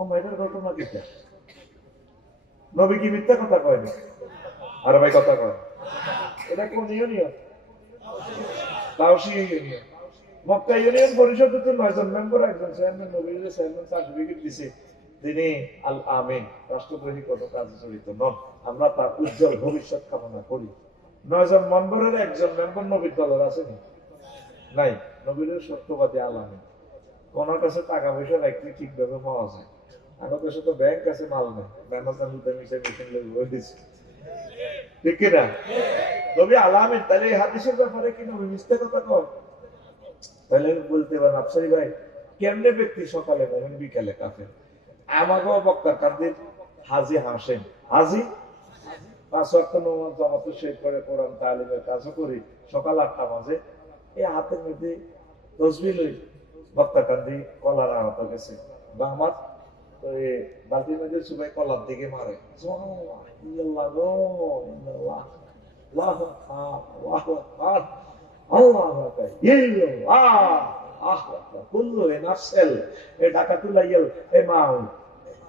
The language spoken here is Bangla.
ও মাইটার ঘটনা কি? নবী কি মিথ্যা কথা কয়নি? আর ভাই কথা কয়, এটা কোন ইউনিয়ন? তাওসি ইউনিয়ন। মক্কা ইউনিয়ন পরিষদে তো 9 জন মেম্বার, একজন চেয়ারম্যান, নবীর চেয়ারম্যান সার্টিফিকেট দিছে, তিনি আল আমিন, রাষ্ট্রদ্রোহী কোনো কাজে জড়িত নন। আমরা তার উজ্জ্বল ভবিষ্যৎ কামনা করি। 9 জন মেম্বারের একজন মেম্বার নবীর দলের আসেনি, নাই। নবীর সত্যবাদী আল আমিন। ওনার কাছে টাকা পয়সা রাখলে ঠিকভাবে পাওয়া যায়। আমার কাছে তো ব্যাংক আছে, মাল নেই, ম্যানেজার নিতে মিশে মিশন লেগে দিচ্ছে, ঠিক কিনা? নবী আল আমিন। তাহলে এই হাদিসের ব্যাপারে কি নবী মিথ্যা কথা কয়? তাহলে আমি বলতে পারেন, আফসারি ভাই, কেমনে ব্যক্তি সকালে মোমেন বিকালে কাফের? আমাকেও বক্তার কাদের হাজি হাসেন, হাজি 5 ওয়াক্ত নামাজ জামাত শেষ করে কোরআন তালিমের কাজও করি, সকাল 8টা বাজে এই হাতের মধ্যে তসবিহ লই, বক্তা কান্দি কলার আহত গেছে বা আমার বালতির মধ্যে সবাই কলার দিকে মারে, আল্লাহ গো, আল্লাহ, আল্লাহু আকবার, আল্লাহু আকবার, আল্লাহু আকবার, ইল্লাল্লাহ, আল্লাহু আকবার, কুল্লু নাফসেল, এ ডাকাতুল লাইল, এ মাউল